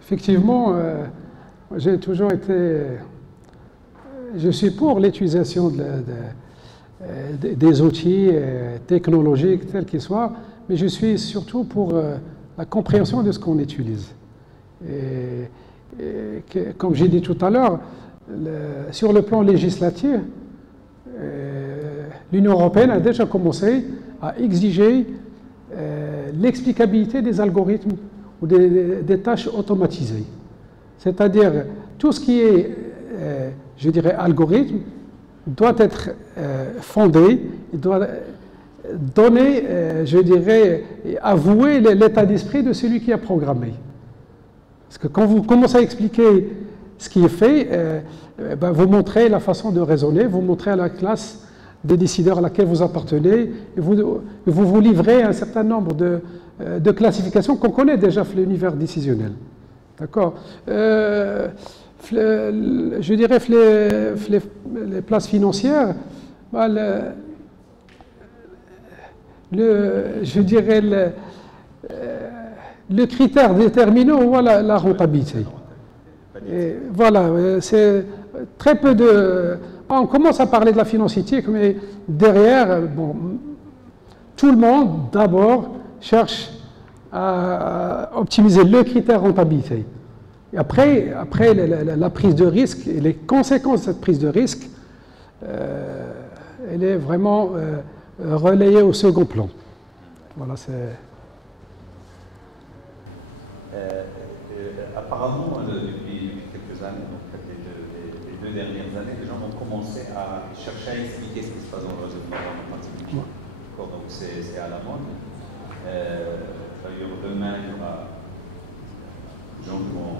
Effectivement, j'ai toujours été... Je suis pour l'utilisation des outils technologiques tels qu'ils soient, mais je suis surtout pour la compréhension de ce qu'on utilise. Comme j'ai dit tout à l'heure, sur le plan législatif, l'Union européenne a déjà commencé à exiger l'explicabilité des algorithmes ou des tâches automatisées. C'est-à-dire, tout ce qui est, je dirais, algorithme, doit être fondé, il doit donner, je dirais, avouer l'état d'esprit de celui qui a programmé. Parce que quand vous commencez à expliquer ce qui est fait, vous montrez la façon de raisonner, vous montrez à la classe des décideurs à laquelle vous appartenez, et vous livrez un certain nombre de classifications qu'on connaît déjà dans l'univers décisionnel. D'accord. Je dirais les places financières, je dirais le critère déterminant, voilà la rentabilité. Et voilà, c'est très peu de... On commence à parler de la financière, mais derrière, bon, tout le monde d'abord cherche à optimiser le critère rentabilité. Et après la prise de risque et les conséquences de cette prise de risque, elle est vraiment relayée au second plan. Voilà, c'est... Apparemment, depuis quelques années, donc les 2 dernières années, les gens ont commencé à chercher à expliquer ce qui se passe dans le réseau de informatique. Ouais. Donc c'est à la mode. D'ailleurs, demain, il y aura des gens qui vont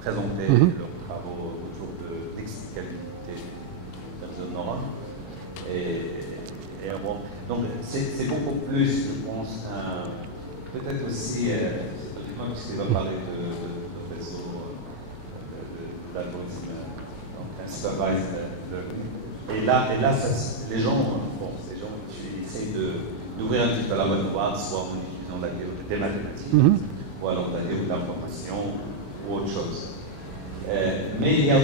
présenter leurs travaux autour de l'explicabilité des réseaux de neurones. Donc c'est beaucoup plus, je pense, peut-être aussi, puisqu'il va parler de réseau d'algorithme, donc un supervised learning. Et là les gens essayent d'ouvrir un petit peu la bonne voie, soit en utilisant des mathématiques, ou alors de l'information, ou autre chose. Mais il y a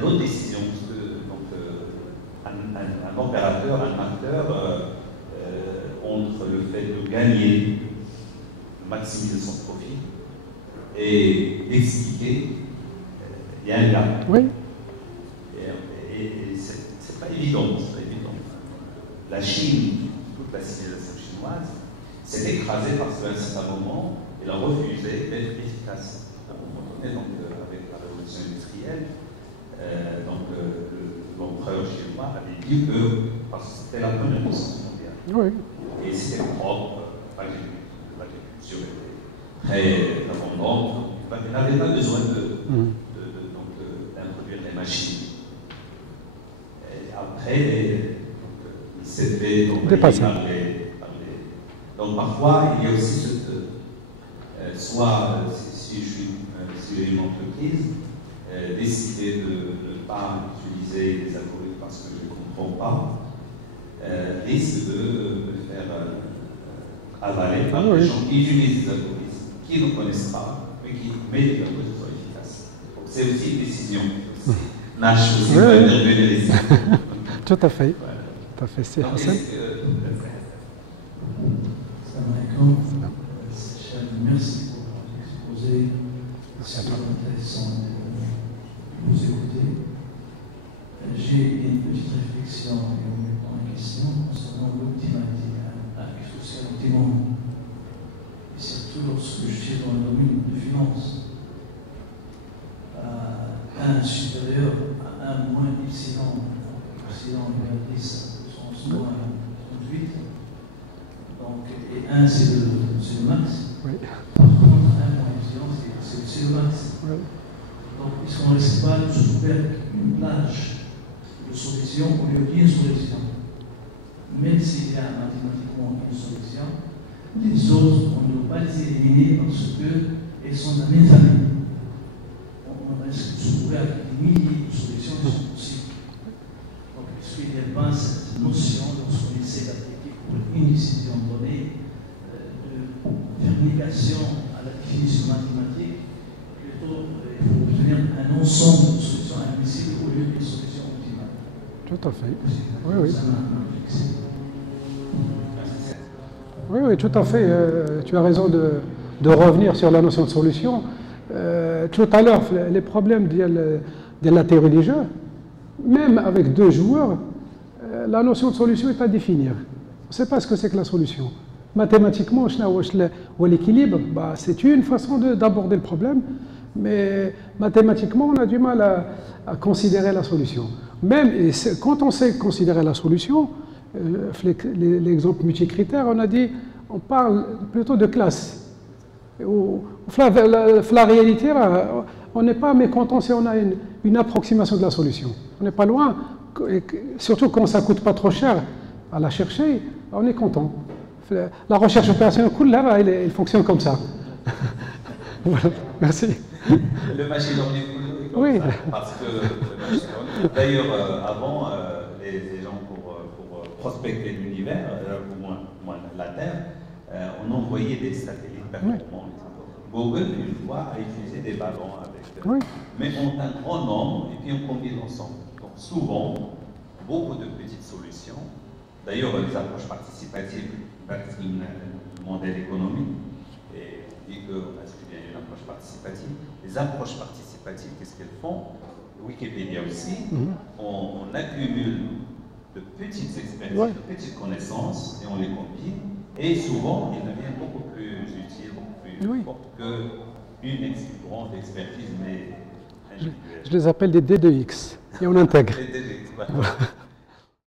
l'autre décision, un opérateur, un acteur, entre le fait de gagner, de maximiser son profit, et d'expliquer, il y a un gap. Oui. Et c'est pas évident, La Chine, toute la civilisation chinoise, s'est écrasée parce qu'à un certain moment, elle a refusé d'être efficace. À un moment donné, donc, avec la révolution industrielle, l'empereur chinois avait dit que, parce que c'était la première puissance mondiale, et c'était propre, l'agriculture était très abondante, il n'avait pas besoin d'introduire des machines. Et après, il s'est fait dépasser. Donc parfois, il y a aussi soit si j'ai une entreprise, décider de ne pas utiliser les algorithmes parce que je ne comprends pas, risque de me faire avaler par des gens qui utilisent les algorithmes, qui ne connaissent pas, mais qui mettent des algorithmes soient efficaces. Donc c'est aussi une décision. Nash aussi peut intervenir les décisions. Tout à fait. Tout à fait, c'est Hassan. Merci pour l'exposé. C'est intéressant de vous écouter. J'ai une petite réflexion et en même temps une question concernant l'optimalité. Qu'est-ce que c'est l'optimum? Et surtout lorsque je suis dans le domaine de finance, un supérieur à un moins epsilon, epsilon égale 10, sens moins 38. Donc, et 1 c'est le max. Oui. Par contre, 1 moins epsilon c'est le max. Oui. Donc, est-ce qu'on ne laisse pas sous une plage de solution au lieu d'une solution? Même s'il y a mathématiquement une solution, les autres, on ne doit pas les éliminer parce qu'elles sont de la même famille. On risque de se trouver avec des milliers de solutions qui sont possibles. Donc, est-ce qu'il n'y a pas cette notion, lorsqu'on essaie d'appliquer pour une décision donnée, de faire négation à la définition mathématique, plutôt il faut obtenir un ensemble de solutions admissibles au lieu d'une solution optimale. Tout à fait. Oui, oui. Ça m'a fixé. Oui, oui, tout à fait. Tu as raison de revenir sur la notion de solution. Tout à l'heure, les problèmes de la théorie des jeux, même avec deux joueurs, la notion de solution est à définir. On ne sait pas ce que c'est que la solution. Mathématiquement, l'équilibre, c'est une façon d'aborder le problème, mais mathématiquement, on a du mal à considérer la solution. Même quand on sait considérer la solution, l'exemple multicritère, on parle plutôt de classe. La réalité, on n'est pas mécontent si on a une approximation de la solution. On n'est pas loin, surtout quand ça ne coûte pas trop cher à la chercher, on est content. La recherche opérationnelle, elle fonctionne comme ça. Voilà, merci. Le machine learning, oui. Parce que le machine learning, d'ailleurs, avant, les gens pour prospecter l'univers, moins la Terre, on envoyait des satellites performants. Google, une fois, a utilisé des ballons avec. Mais on a un grand nombre et puis on combine ensemble. Donc souvent, beaucoup de petites solutions. D'ailleurs, les approches participatives, le modèle économique, et on dit qu'on a étudié une approche participative. Les approches participatives, qu'est-ce qu'elles font? Wikipédia aussi, on accumule de petites expériences, de petites connaissances, et on les combine, et souvent, ils deviennent beaucoup plus utiles, beaucoup plus fortes qu'une grande expertise, mais individuelle. Je les appelle des D2X, et on intègre. Les D2X, voilà.